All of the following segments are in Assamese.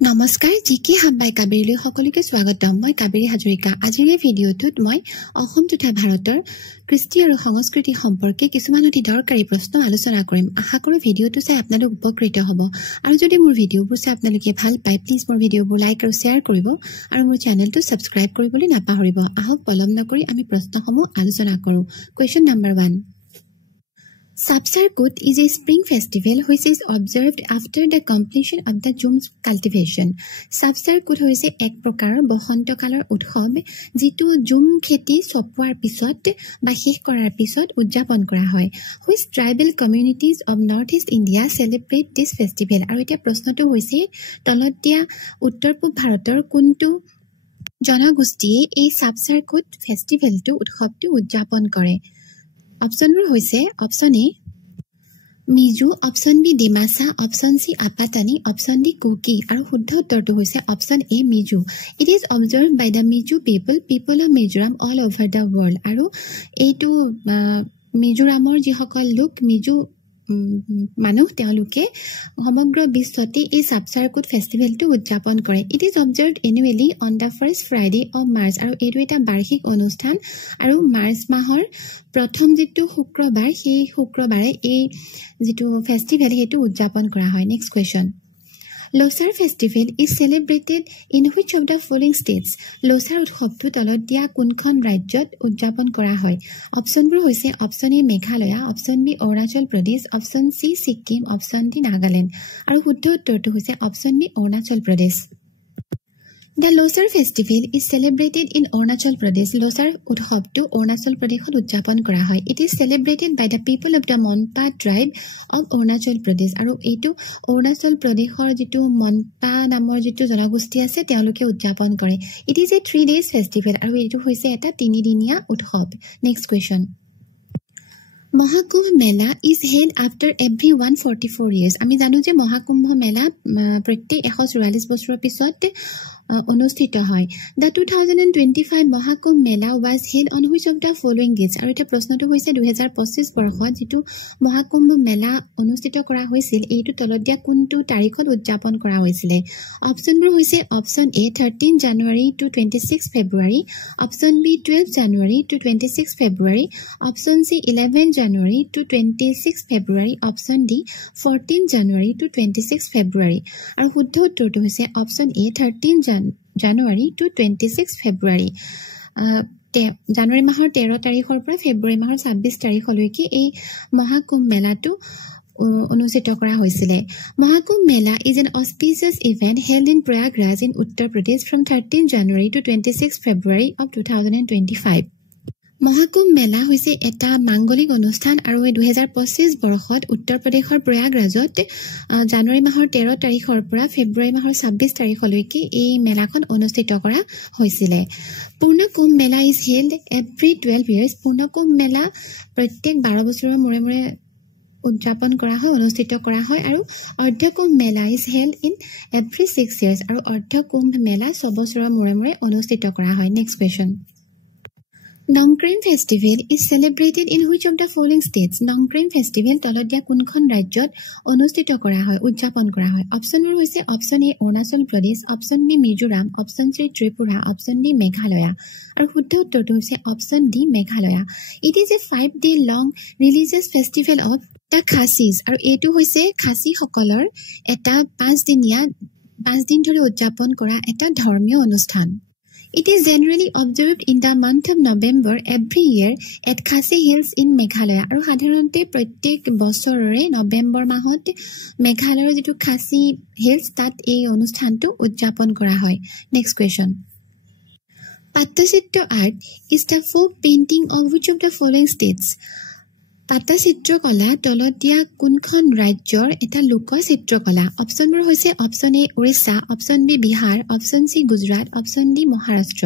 নমস্কাৰ জিকে হাব্বাই কাবেৰীলৈ সকলোকে স্বাগতম মই কাবেৰী হাজৰিকা আজিৰ এই ভিডিঅ'টোত মই অসম তথা ভাৰতৰ কৃষ্টি আৰু সংস্কৃতি সম্পৰ্কে কিছুমান অতি দৰকাৰী প্ৰশ্ন আলোচনা কৰিম আশা কৰোঁ ভিডিঅ'টো চাই আপোনালোক উপকৃত হ'ব আৰু যদি মোৰ ভিডিঅ'বোৰ চাই আপোনালোকে ভাল পায় প্লিজ মোৰ ভিডিঅ'বোৰ লাইক আৰু শ্বেয়াৰ কৰিব আৰু মোৰ চেনেলটো সাবস্ক্ৰাইব কৰিবলৈ নাপাহৰিব আহক পলম নকৰি আমি প্ৰশ্নসমূহ আলোচনা কৰোঁ question number 1 Sapsar-Kut is a spring festival which is observed after the completion of the jhum cultivation. Sapsar-Kut হৈছে এক প্ৰকাৰৰ বসন্তকালৰ উৎসৱ যিটো জুম খেতি চপোৱাৰ পিছত বা শেষ কৰাৰ পিছত উদযাপন কৰা হয় which tribal communities of northeast India celebrate this festival আৰু এটা প্ৰশ্নটো হৈছে তলত দিয়া উত্তৰ পূব ভাৰতৰ কোনটো জনগোষ্ঠীয়ে এই Sapsar-Kut ফেষ্টিভেলটো উৎসৱটো উদযাপন কৰে অপশনবোৰ হৈছে option A Mizo option B Dimasa option C Apatani option D Kuki আৰু শুদ্ধ উত্তৰটো হৈছে option A Mizo it is observed by the Mizo people of Mizoram all over the world আৰু এইটো মিজোৰামৰ যিসকল লোক মিজু মানুহ তেওঁলোকে সমগ্ৰ বিশ্বতে এই Sapsar-Kut ফেষ্টিভেলটো উদযাপন কৰে it is observed annually on the first Friday of March আৰু এইটো এটা বাৰ্ষিক অনুষ্ঠান আৰু মাৰ্চ মাহৰ প্ৰথম যেটো শুক্ৰবাৰ সেই শুক্ৰবাৰে এই যেটো ফেষ্টিভেল হেতু উদযাপন কৰা হয় next question Losar festival is celebrated in which of the following states? Losar উৎসৱটো তলত দিয়া কোনখন ৰাজ্যত উদযাপন কৰা হয় অপশনবোৰ হৈছে option A Meghalaya option B Arunachal Pradesh option C Sikkim option D Nagaland আৰু শুদ্ধ উত্তৰটো হৈছে option B Arunachal Pradesh The Losar festival is celebrated in Arunachal Pradesh. Losar উৎসৱটো অৰুণাচল প্ৰদেশত উদযাপন কৰা হয় It is celebrated by the people of the Monpa tribe of Arunachal Pradesh আৰু এইটো অৰুণাচল প্ৰদেশৰ যেটো মনপা নামৰ যেটো জনগোষ্ঠী আছে তেওঁলোকে উদযাপন কৰে It is a 3 days festival আৰু এইটো হৈছে এটা 3 দিনীয়া উৎসৱ Next question Mahakumbh Mela is held after every 144 years আমি জানো যে মহাকুম্ভ মেলা প্ৰত্যেক 144 বছৰৰ পিছত অনুষ্ঠিত হয় The 2025 Mahakumbh Mela was held on which of the following dates আৰু এটা প্ৰশ্নটো হৈছে 2025 বৰ্ষত যেটো মহাকুম্ভ মেলা অনুষ্ঠিত কৰা হৈছিল এইটো তলত দিয়া কোনটো তাৰিখত উদযাপন কৰা হৈছিল অপশনবোৰ হৈছে অপশন এ 13 জানুৱাৰী টু 26 ফেব্ৰুৱাৰী অপশন বি 12 জানুৱাৰী টু 26 ফেব্ৰুৱাৰী অপশন সি 11 জানুৱাৰী টু 26 ফেব্ৰুৱাৰী অপশন ডি 14 জানুৱাৰী টু 26 ফেব্ৰুৱাৰী আৰু শুদ্ধ উত্তৰটো হৈছে অপশন এ 13 জানুৱাৰী টু 26 ফেব্ৰুৱাৰী জানুৱাৰী মাহৰ 13 তাৰিখৰ পৰা ফেব্ৰুৱাৰী মাহৰ 26 তাৰিখলৈকে এই মহাকুম্ভ মেলাটো অনুষ্ঠিত কৰা হৈছিল Mahakumbh Mela is an auspicious event held in Prayagraj in Uttar Pradesh from 13 January to 26 February of 2025 Mahakumbh Mela হৈছে এটা মাঙ্গলিক অনুষ্ঠান আৰু 2025 বৰ্ষত উত্তৰ প্ৰদেশৰ প্ৰয়াগৰাজত জানুৱাৰী মাহৰ 13 তাৰিখৰ পৰা ফেব্ৰুৱাৰী মাহৰ 26 তাৰিখলৈকে এই মেলাখন অনুষ্ঠিত কৰা হৈছিল পূৰ্ণ কুম্ভ মেলা is held every 12 years পূৰ্ণ কুম্ভ মেলা প্ৰত্যেক 12 বছৰৰ মূৰে মূৰে উদযাপন কৰা হয় অনুষ্ঠিত কৰা হয় আৰু অৰ্ধ কুম্ভ মেলা is held in every 6 years আৰু অৰ্ধ কুম্ভ মেলা 6 বছৰৰ মূৰে মূৰে অনুষ্ঠিত কৰা হয় next question Nongkrem festival is celebrated in which of the following states? Nongkrem festival তলত দিয়া কোনখন ৰাজ্যত অনুষ্ঠিত কৰা হয় উদযাপন কৰা হয় অপশনবোৰ হৈছে option A Arunachal Pradesh option B Mizoram option C Tripura option D Meghalaya আৰু শুদ্ধ উত্তৰটো হৈছে option D Meghalaya It is a 5-day long religious festival of the Khasis আৰু এইটো হৈছে খাসী সকলৰ এটা 5 দিন ধৰি উদযাপন কৰা এটা ধৰ্মীয় অনুষ্ঠান It is generally observed in the month of November every year at Khasi Hills in Meghalaya আৰু সাধাৰণতে প্ৰত্যেক বছৰৰে নৱেম্বৰ মাহত মেঘালয়ৰ যেটো খাসি হিলছ তাত এই অনুষ্ঠানটো উদযাপন কৰা হয় next question Pattachitra art is the folk painting of which of the following states পাটা চিত্ৰকলা তলত দিয়া কোনখন ৰাজ্যৰ এটা লোক চিত্ৰকলা অপশনবোৰ হৈছে option A Odisha option B Bihar option C Gujarat option D Maharashtra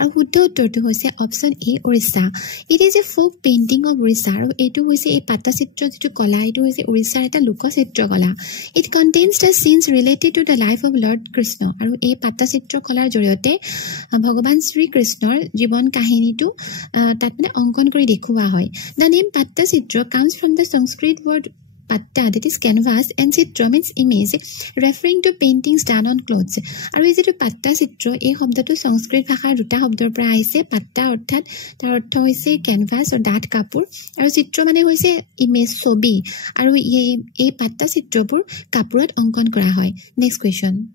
আৰু শুদ্ধ উত্তৰটো হৈছে option A Odisha it is a folk painting of Odisha আৰু এইটো হৈছে এই পাটা চিত্ৰ যেটো কলা এইটো হৈছে ওড়িশাৰ এটা লোক চিত্ৰকলা it contains the scenes related to the life of lord Krishna আৰু এই পাটা চিত্ৰকলাৰ জৰিয়তে ভগৱান শ্ৰী কৃষ্ণৰ জীৱন কাহিনীটো তাত মানে অংকন কৰি দেখুওৱা হয় দ্য নেম পাটা Chitra comes from the Sanskrit word patta, that is canvas, and chitra means image, referring to paintings done on clothes. Aru ei jetu patta chitra ei shobdotu Sanskrit bhashar duta shobdor pora aise. Patta orthat tar ortho hoise canvas or dat kapur, aru chitra mane hoise image sobi, aru ei patta chitrapur kapurat onkon kora hoy. Next question.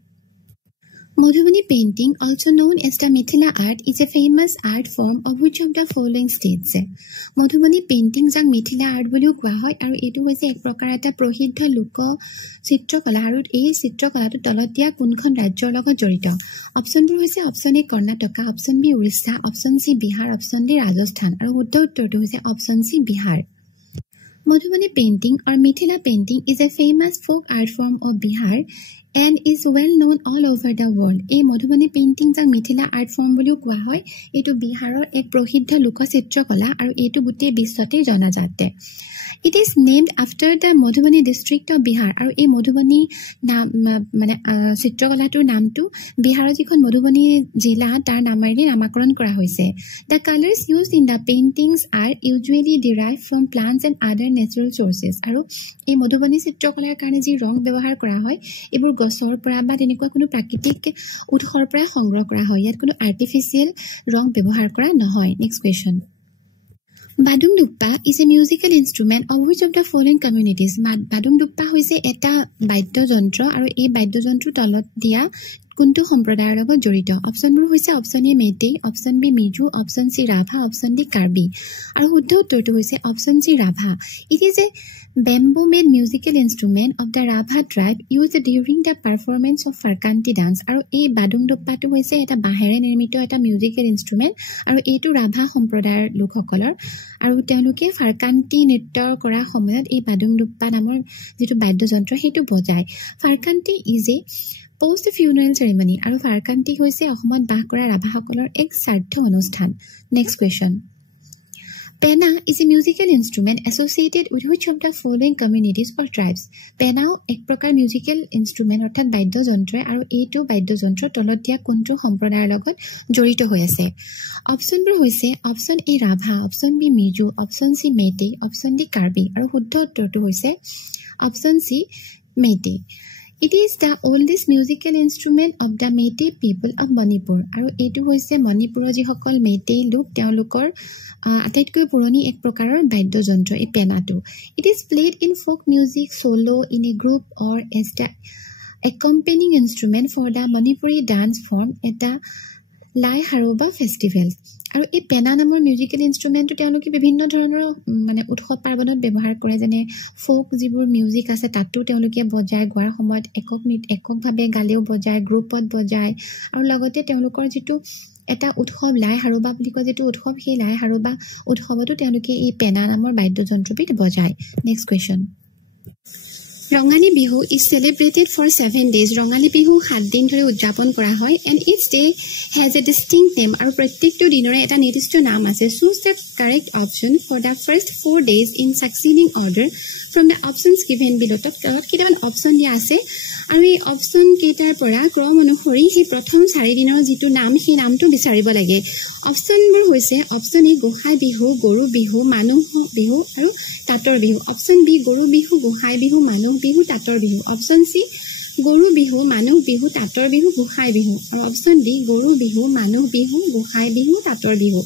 Madhubani painting, also known as the Mithila art, is a famous art form of which of the following states? Madhubani painting jang Mithila art boliu koa hoy aru etu hoise ek prokar eta prohiddha loko chitrokala aru ei chitrokala tu tolat dia kunkhon rajyor logot jorito. Option bur hoise option A Karnataka, option B Orissa, option C Bihar, option D Rajasthan aru uddho uttor tu hoise option C Bihar. Madhubani painting or Mithila painting is a famous folk art form of Bihar and is well known all over the world. A Madhubani painting jang Mithila art form boliu koa hoy. Etu Biharer ek prohiddha loka chitrokala aru etu gute bishote jana jate. It is named after the Madhubani district of Bihar. Aru ei Madhubani mane chitrokalatur naam tu Biharer jikhon Madhubani jila tar namare namakaron kora hoise. The colors used in the paintings are usually derived from plants and other natural sources. Aru ei Madhubani chitrokalar karone ji rong ব্যবহার kora hoy ebur gosor pora ba tenekwa kono prakitik uthor pora সংগ্রহ kora hoy. Yat kono artificial rong ব্যবহার kora nohoy. Next question. Badung Duppa is a musical instrument of which of the following communities? Badung Duppa hoise eta baidyo jontro aru ei baidyo jontro tolot dia kuntu সম্প্ৰদায়ৰ লগত জড়িত. অপচনবোৰ হৈছে option A Meitei, option B Mizo, option C Rabha, option D Karbi আৰু শুদ্ধ উত্তৰটো হৈছে option C Rabha. It is a bamboo made musical instrument of the Rabha tribe used during the performance of Farkanti dance. আৰু এই বাদুং দোপ্পাটো হৈছে এটা বাঁহেৰে নিৰ্মিত এটা মিউজিকেল ইনষ্ট্ৰুমেন্ট আৰু এইটো ৰাভা সম্প্ৰদায়ৰ লোকসকলৰ আৰু তেওঁলোকে ফাৰকান্তি নৃত্য কৰা সময়ত এই বাদুং দোপ্পা নামৰ যেটো বাদ্যযন্ত্ৰ সেইটো বজায়. Farkanti is a post funeral ceremony aru farkanti hoise ahomot bah kora rabha hokolor ek sartho onusthan. Next question. Pena is a musical instrument associated with which of the following communities or tribes? Pena ek prokar musical instrument orthat baidyo jontre aru etu baidyo jontro tolot dia kuntu সম্প্ৰদায়ৰ লগত জড়িত হৈ আছে. অপচন বোৰ হৈছে option A Rabha, option B Mizo, option C Meitei, option D Karbi আৰু শুদ্ধ উত্তৰটো হৈছে option C Meitei. It is the oldest musical instrument of the Meitei people of Manipur. Aru etu hoise Manipur jihokol Meitei lok teolokor ataitকৈ পুৰণি এক প্ৰকাৰৰ বাদ্যযন্ত্ৰ এই পেনাটো. It is played in folk music, solo, in a group or as the accompanying instrument for the Manipuri dance form at the Lai Haroba festival. আৰু এই পেনা নামৰ মিউজিকেল ইনষ্ট্ৰুমেন্টটো তেওঁলোকে বিভিন্ন ধৰণৰ মানে উৎসৱ পাৰ্বণত ব্যৱহাৰ কৰে. যেনে ফোক যিবোৰ মিউজিক আছে তাতো তেওঁলোকে বজায়, গোৱাৰ সময়ত এককভাৱে গালেও বজায়, গ্ৰুপত বজায় আৰু লগতে তেওঁলোকৰ যেটো এটা উৎসৱ লাই হাৰোবা বুলি কয় যেটো উৎসৱ সেই লাই হাৰোবা উৎসৱতো তেওঁলোকে এই পেনা নামৰ বাদ্যযন্ত্ৰবিধ বজায়. Next question. Rongali Bihu is celebrated for 7 days. Rongali Bihu 7 দিন ধৰি উদযাপন কৰা হয় and each day has a distinct name. আৰু প্ৰত্যেকটো দিনৰে এটা নিৰ্দিষ্ট নাম আছে. Choose the correct option for the first 4 days in succeeding order from the options given below. তলত কেইটামান অপচন দিয়া আছে আৰু এই অপচন কেইটাৰ পৰা ক্ৰম অনুসৰি সেই প্ৰথম 4 দিনৰ যিটো নাম সেই নামটো বিচাৰিব লাগে. অপচনবোৰ হৈছে অপচন এ গোসাই বিহু, গৰু বিহু, মানুহ বিহু আৰু তাঁতৰ বিহু. অপচন বি গৰু বিহু, গোসাই বিহু, মানুহ বিহু, তাঁতৰ বিহু. অপচন সি গৰু বিহু, মানুহ বিহু, তাঁতৰ বিহু, গোসাই বিহু আৰু অপচন ডি গৰু বিহু, মানুহ বিহু, গোসাই বিহু, তাঁতৰ বিহু.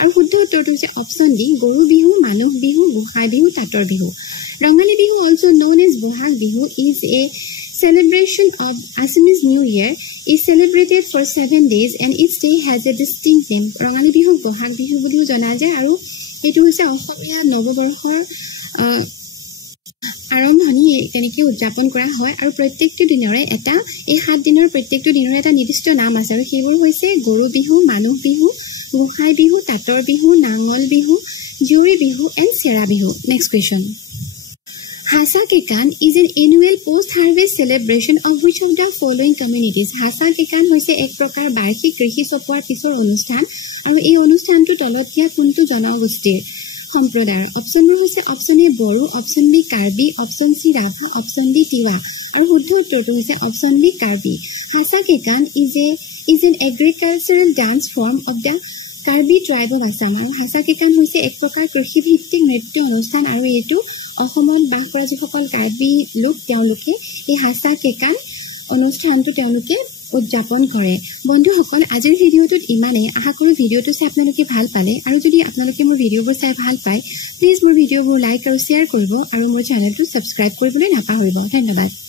আৰু শুদ্ধ উত্তৰটো হৈছে অপচন ডি গৰু বিহু, মানুহ বিহু, গোসাই বিহু, তাঁতৰ Bihu. Rongali Bihu also known as Bohag Bihu is a celebration of Assamese New Year is celebrated for 7 days and each day has a distinct name. Rongali Bihu Bohag Bihu বুলিও জনা যায় আৰু এটো হৈছে অসমীয়া নৱবৰ্ষৰ আৰম্ভণি তেনেকৈ উদযাপন কৰা হয় আৰু প্ৰত্যেকটো দিনৰে এটা এই 7 দিনৰ প্ৰত্যেকটো দিনৰে এটা নিৰ্দিষ্ট নাম আছে আৰু সেইবোৰ হৈছে গৰু বিহু, মানুহ বিহু, গোসাই বিহু, তাঁতৰ বিহু, নাঙল বিহু, জীয়ৰী Bihu and Chera Bihu. Next question. Hasa Kekan is an annual post-harvest celebration of which of the following communities? Hasa Kekan hoise ek prokar barshik krishi chopwar pisor onusthan aru ei onusthantu tolot dia kuntu janagostir সম্প্ৰদায়ৰ. অপচনবোৰ হৈছে option A Bodo, option B Karbi, option C Rabha, option D Tiwa আৰু শুদ্ধ উত্তৰটো হৈছে option B Karbi. Hacha Kekan is an agricultural dance form of the Karbi tribe of Assam আৰু হাছা কেকান হৈছে এক প্ৰকাৰ কৃষিভিত্তিক নৃত্য অনুষ্ঠান আৰু এইটো অসমত বাস কৰা যিসকল কাৰ্বি লোক তেওঁলোকে এই হাছা কেকান অনুষ্ঠানটো তেওঁলোকে উদযাপন কৰে বন্ধুসকল আজিৰ ভিডিঅ'টোত ইমানেই আশা কৰোঁ ভিডিঅ'টো চাই আপোনালোকে ভাল পালে আৰু যদি আপোনালোকে মোৰ ভিডিঅ'বোৰ চাই ভাল পায় প্লিজ মোৰ ভিডিঅ'বোৰ লাইক আৰু শ্বেয়াৰ কৰিব আৰু মোৰ চেনেলটো ছাবস্ক্ৰাইব কৰিবলৈ নাপাহৰিব ধন্যবাদ